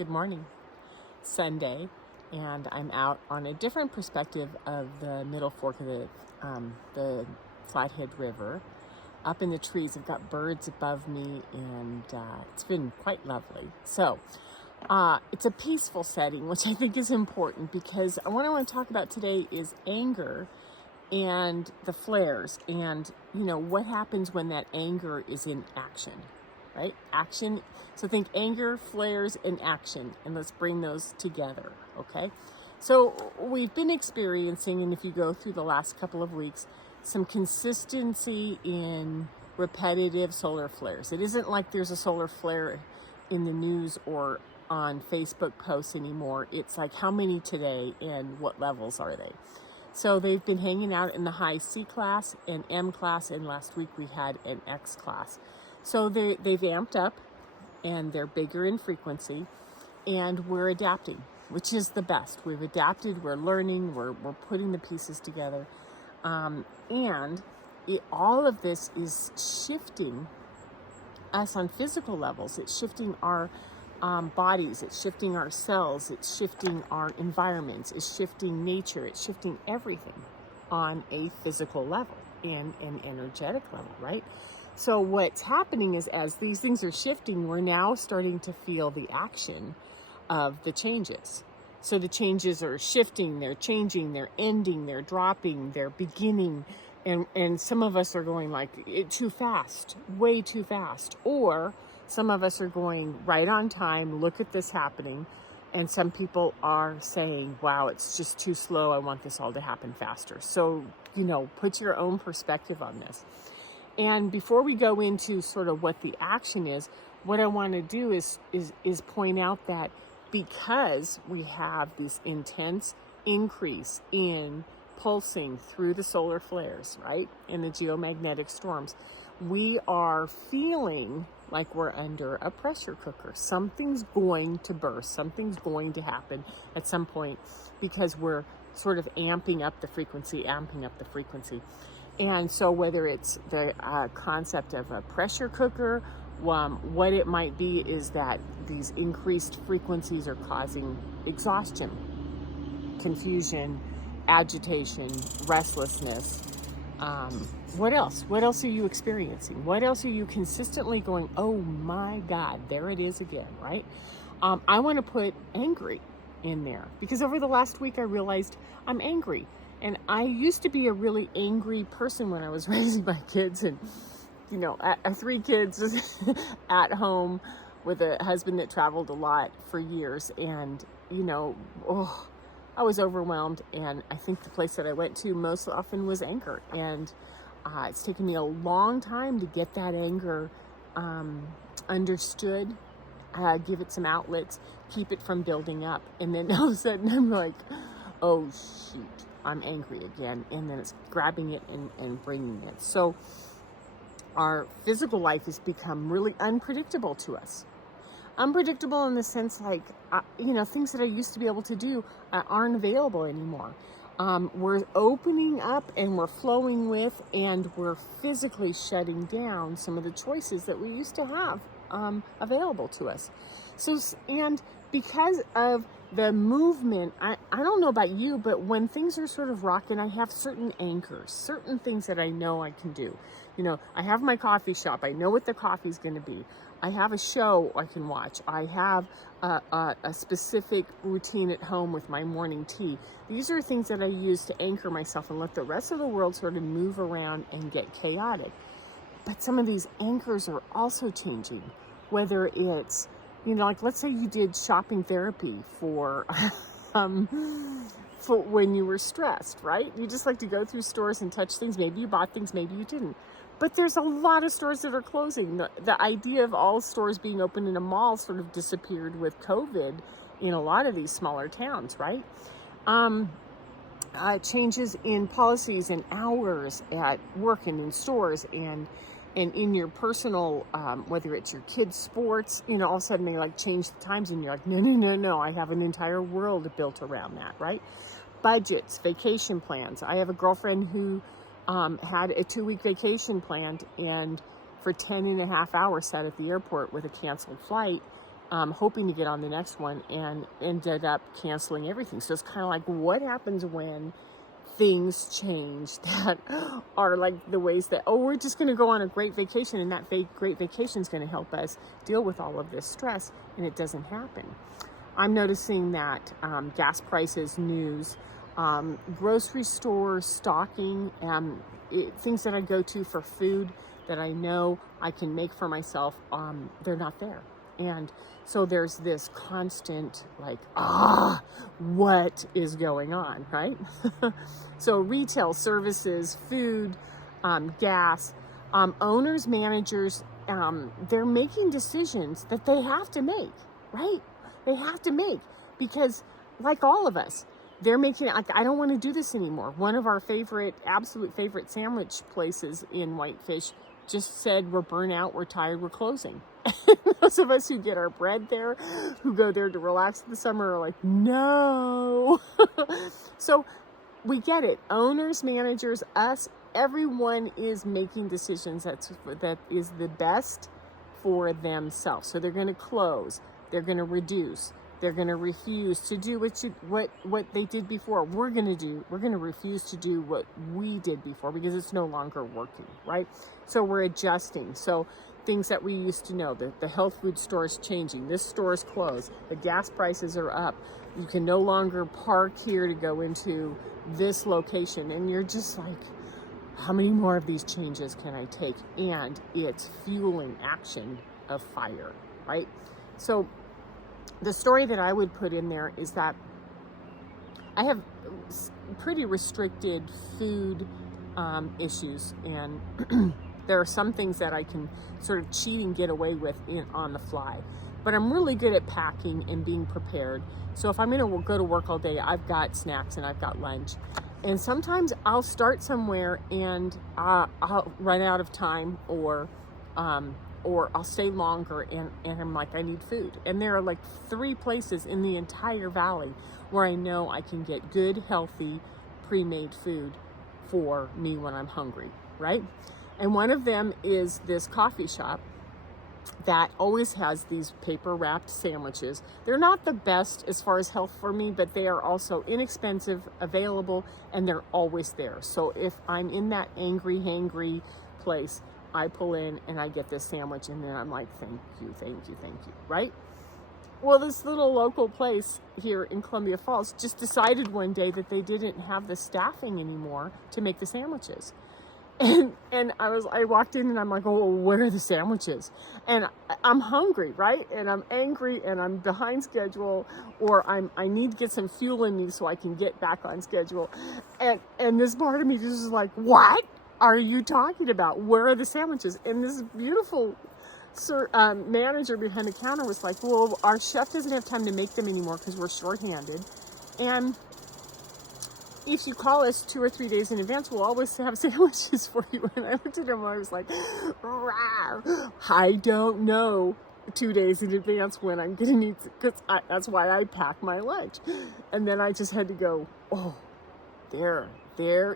Good morning. Sunday, and I'm out on a different perspective of the middle fork of the Flathead River. Up in the trees, I've got birds above me, and it's been quite lovely. So it's a peaceful setting, which I think is important, because what I want to talk about today is anger and the flares, and what happens when that anger is in action. Right? Action. So think anger, flares, and action, and let's bring those together, okay? So we've been experiencing, and if you go through the last couple of weeks, some consistency in repetitive solar flares. It isn't like there's a solar flare in the news or on Facebook posts anymore. It's like how many today and what levels are they? So they've been hanging out in the high C class and M class, and last week we had an X class. So they've amped up, and they're bigger in frequency, and we're adapting, which is the best. We've adapted, we're learning, we're putting the pieces together. And all of this is shifting us on physical levels. It's shifting our bodies, it's shifting our cells, it's shifting our environments, it's shifting nature, it's shifting everything on a physical level and an energetic level, right? So what's happening is, as these things are shifting, we're now starting to feel the action of the changes. So the changes are shifting, they're changing, they're ending, they're dropping, they're beginning. And some of us are going like too fast, way too fast. Or some of us are going right on time, look at this happening. And some people are saying, wow, it's just too slow. I want this all to happen faster. So, put your own perspective on this. And before we go into sort of what the action is, what I want to do is point out that because we have this intense increase in pulsing through the solar flares, right, and the geomagnetic storms, we are feeling like we're under a pressure cooker. Something's going to burst. Something's going to happen at some point, because we're sort of amping up the frequency. And so whether it's the concept of a pressure cooker, what it might be is that these increased frequencies are causing exhaustion, confusion, agitation, restlessness. What else? What else are you experiencing? What else are you consistently going, oh my God, there it is again, right? I want to put angry in there, because over the last week I realized I'm angry. And I used to be a really angry person when I was raising my kids, and, 3 kids at home with a husband that traveled a lot for years. And, I was overwhelmed. And I think the place that I went to most often was anger. And it's taken me a long time to get that anger understood, give it some outlets, keep it from building up. And then all of a sudden I'm like, oh, shoot. I'm angry again, and then it's grabbing it and bringing it. So our physical life has become really unpredictable to us. Unpredictable in the sense like, things that I used to be able to do aren't available anymore. We're opening up and we're flowing with, and we're physically shutting down some of the choices that we used to have available to us. So, and because of the movement, I don't know about you, but when things are sort of rocking, I have certain anchors, certain things that I know I can do. I have my coffee shop. I know what the coffee's going to be. I have a show I can watch. I have a specific routine at home with my morning tea. These are things that I use to anchor myself and let the rest of the world sort of move around and get chaotic. But some of these anchors are also changing, whether it's, like let's say you did shopping therapy for when you were stressed, right? You just like to go through stores and touch things. Maybe you bought things, maybe you didn't. But there's a lot of stores that are closing. The idea of all stores being open in a mall sort of disappeared with COVID in a lot of these smaller towns, right? Changes in policies and hours at work and in stores and in your personal, whether it's your kids' sports, all of a sudden they like change the times, and you're like, no, I have an entire world built around that, right? Budgets, vacation plans. I have a girlfriend who had a 2-week vacation planned, and for 10 and a half hours sat at the airport with a canceled flight hoping to get on the next one, and ended up canceling everything. So it's kind of like, what happens when things change that are like the ways that, oh, we're just going to go on a great vacation, and that great vacation is going to help us deal with all of this stress, and it doesn't happen. I'm noticing that gas prices, news, grocery stores, stocking, things that I go to for food that I know I can make for myself, they're not there. And so there's this constant like, what is going on, right? So retail, services, food, gas, owners, managers, they're making decisions that they have to make, right? They have to make, because like all of us, they're making it like, I don't want to do this anymore. One of our absolute favorite sandwich places in Whitefish just said, we're burnt out, we're tired, we're closing. Those of us who get our bread there, who go there to relax in the summer, are like, no. So we get it. Owners, managers, us, everyone is making decisions that is the best for themselves. So they're going to close, they're going to reduce, they're going to refuse to do what they did before. We're going to refuse to do what we did before because it's no longer working, right? So we're adjusting. So things that we used to know, the health food store is changing, this store is closed, the gas prices are up, you can no longer park here to go into this location, and you're just like, how many more of these changes can I take? And it's fueling action of fire, right? So the story that I would put in there is that I have pretty restricted food issues, and there are some things that I can sort of cheat and get away with on the fly. But I'm really good at packing and being prepared. So if I'm going to go to work all day, I've got snacks and I've got lunch. And sometimes I'll start somewhere and I'll run out of time, or I'll stay longer, and I'm like, I need food. And there are like 3 places in the entire valley where I know I can get good, healthy, pre-made food for me when I'm hungry, right? And one of them is this coffee shop that always has these paper wrapped sandwiches. They're not the best as far as health for me, but they are also inexpensive, available, and they're always there. So if I'm in that angry, hangry place, I pull in and I get this sandwich, and then I'm like, thank you, thank you, thank you, right? Well, this little local place here in Columbia Falls just decided one day that they didn't have the staffing anymore to make the sandwiches. And I walked in and I'm like, oh, where are the sandwiches? And I'm hungry, right? And I'm angry and I'm behind schedule, or I need to get some fuel in me so I can get back on schedule. And this part of me just is like, what are you talking about? Where are the sandwiches? And this beautiful manager behind the counter was like, well, our chef doesn't have time to make them anymore because we're shorthanded. And if you call us 2 or 3 days in advance, we'll always have sandwiches for you. And I looked at him and I was like, rawr, I don't know 2 days in advance when I'm going to need, because that's why I pack my lunch. And then I just had to go, oh, there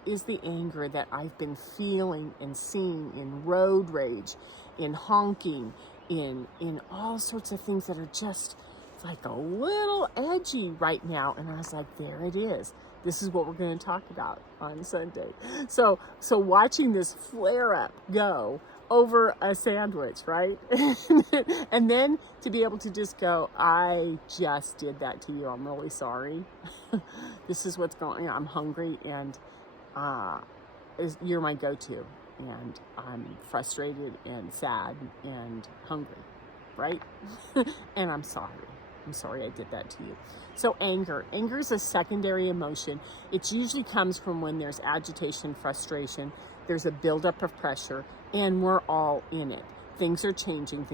is the anger that I've been feeling and seeing in road rage, in honking, in all sorts of things that are just like a little edgy right now. And I was like, there it is. This is what we're going to talk about on Sunday. So watching this flare up go over a sandwich, right? And then to be able to just go, I just did that to you. I'm really sorry. This is what's going on. I'm hungry, and you're my go-to. And I'm frustrated and sad and hungry, right? And I'm sorry. I'm sorry I did that to you. So anger is a secondary emotion. It usually comes from when there's agitation, frustration, there's a buildup of pressure, and we're all in it. Things are changing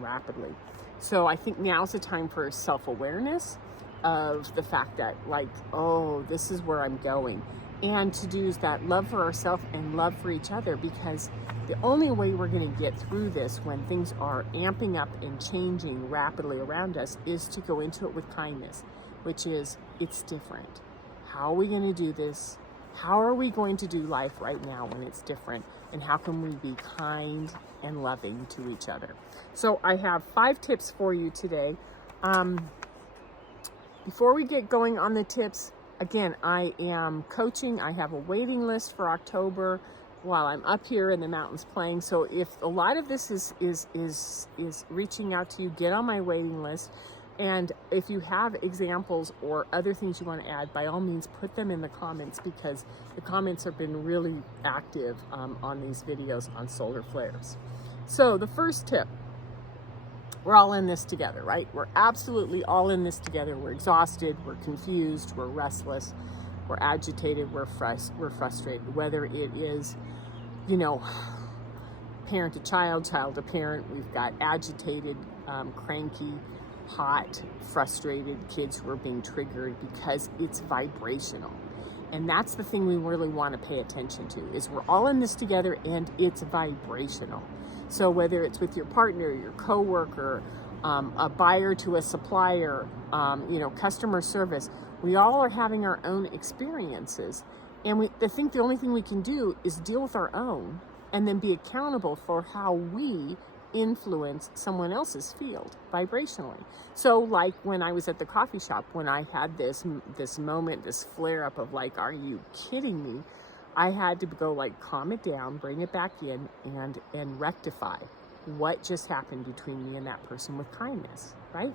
rapidly. So I think now's the time for self-awareness of the fact that, like, oh, this is where I'm going. And to do is that love for ourselves and love for each other, because the only way we're going to get through this when things are amping up and changing rapidly around us is to go into it with kindness, which is, it's different. How are we going to do this? How are we going to do life right now when it's different? And how can we be kind and loving to each other. So I have 5 tips for you today. Before we get going on the tips, again, I am coaching. I have a waiting list for October while I'm up here in the mountains playing. So if a lot of this is reaching out to you, get on my waiting list. And if you have examples or other things you want to add, by all means, put them in the comments, because the comments have been really active on these videos on solar flares. So the first tip, we're all in this together, right? We're absolutely all in this together. We're exhausted, we're confused, we're restless, we're agitated, we're frustrated, whether it is, parent to child, child to parent. We've got agitated, cranky, hot, frustrated kids who are being triggered because it's vibrational. And that's the thing we really want to pay attention to, is we're all in this together and it's vibrational. So whether it's with your partner, your coworker, a buyer to a supplier, customer service, we all are having our own experiences. And I think the only thing we can do is deal with our own and then be accountable for how we influence someone else's field vibrationally. So like when I was at the coffee shop, when I had this moment, this flare up of like, are you kidding me? I had to go like, calm it down, bring it back in, and rectify what just happened between me and that person with kindness, right?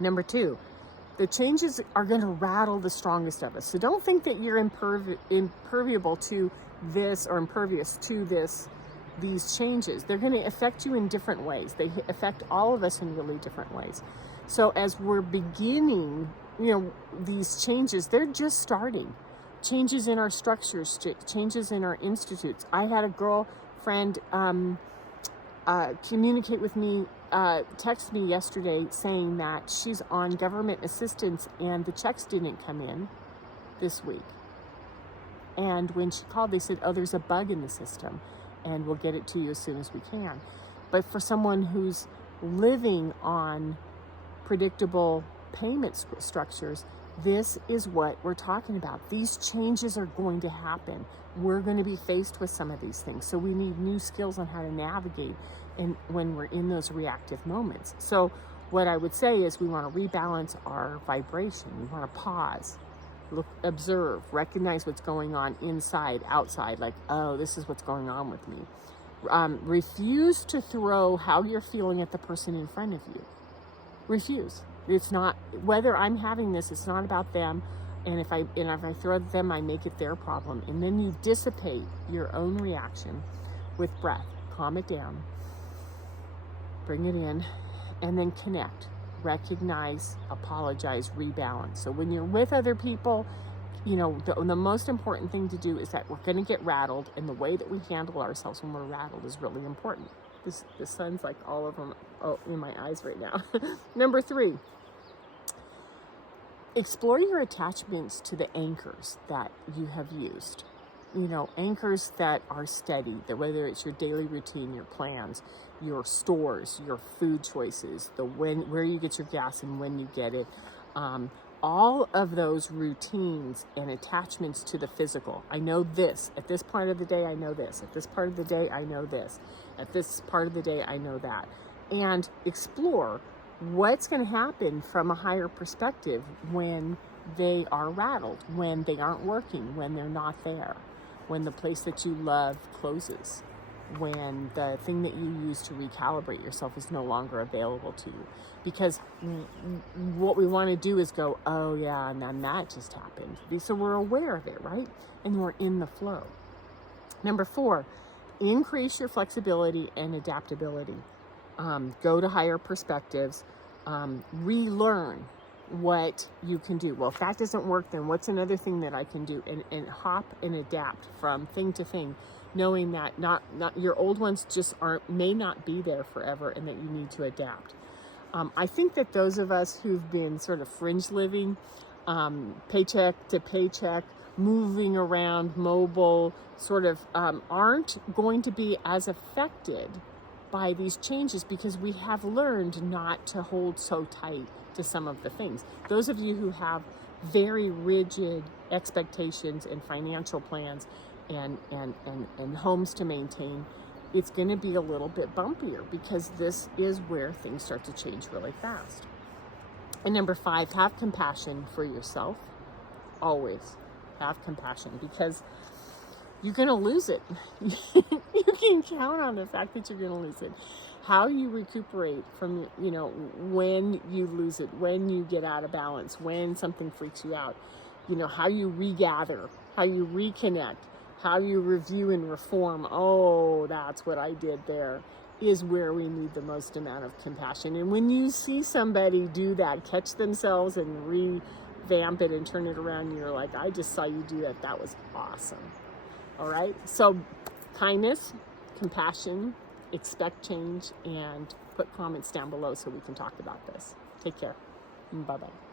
Number 2, the changes are going to rattle the strongest of us. So don't think that you're imperviable to this or impervious to these changes. They're going to affect you in different ways. They affect all of us in really different ways. So as we're beginning, these changes, they're just starting. Changes in our structures, changes in our institutes. I had a girlfriend communicate with me, text me yesterday saying that she's on government assistance and the checks didn't come in this week. And when she called, they said, oh, there's a bug in the system and we'll get it to you as soon as we can. But for someone who's living on predictable payment structures, this is what we're talking about. These changes are going to happen. We're going to be faced with some of these things. So we need new skills on how to navigate when we're in those reactive moments. So what I would say is we want to rebalance our vibration. We want to pause, look, observe, recognize what's going on inside, outside, like, oh, this is what's going on with me. Refuse to throw how you're feeling at the person in front of you. Refuse. It's not, whether I'm having this, it's not about them. And if I throw at them, I make it their problem. And then you dissipate your own reaction with breath. Calm it down. Bring it in. And then connect. Recognize, apologize, rebalance. So when you're with other people, the most important thing to do is that we're going to get rattled. And the way that we handle ourselves when we're rattled is really important. The sun's like all over in my eyes right now. Number 3. Explore your attachments to the anchors that you have used. Anchors that are steady, that whether it's your daily routine, your plans, your stores, your food choices, where you get your gas and when you get it, all of those routines and attachments to the physical. I know this. At this part of the day, I know this. At this part of the day, I know this. At this part of the day, I know that. And explore what's going to happen from a higher perspective when they are rattled, when they aren't working, when they're not there, when the place that you love closes, when the thing that you use to recalibrate yourself is no longer available to you. Because what we want to do is go, oh yeah, and then that just happened. So we're aware of it, right? And we're in the flow. Number 4, increase your flexibility and adaptability. Go to higher perspectives, relearn what you can do. Well, if that doesn't work, then what's another thing that I can do? And hop and adapt from thing to thing, knowing that not your old ones just may not be there forever, and that you need to adapt. I think that those of us who've been sort of fringe living, paycheck to paycheck, moving around, mobile, sort of aren't going to be as affected by these changes, because we have learned not to hold so tight to some of the things. Those of you who have very rigid expectations and financial plans and homes to maintain, it's going to be a little bit bumpier, because this is where things start to change really fast. And number 5, have compassion for yourself. Always have compassion, because you're going to lose it. You can count on the fact that you're going to lose it. How you recuperate from, when you lose it, when you get out of balance, when something freaks you out, how you regather, how you reconnect, how you review and reform. Oh, that's what I did there, is where we need the most amount of compassion. And when you see somebody do that, catch themselves and revamp it and turn it around, and you're like, I just saw you do that. That was awesome. All right. So kindness, compassion, expect change, and put comments down below so we can talk about this. Take care. Bye-bye.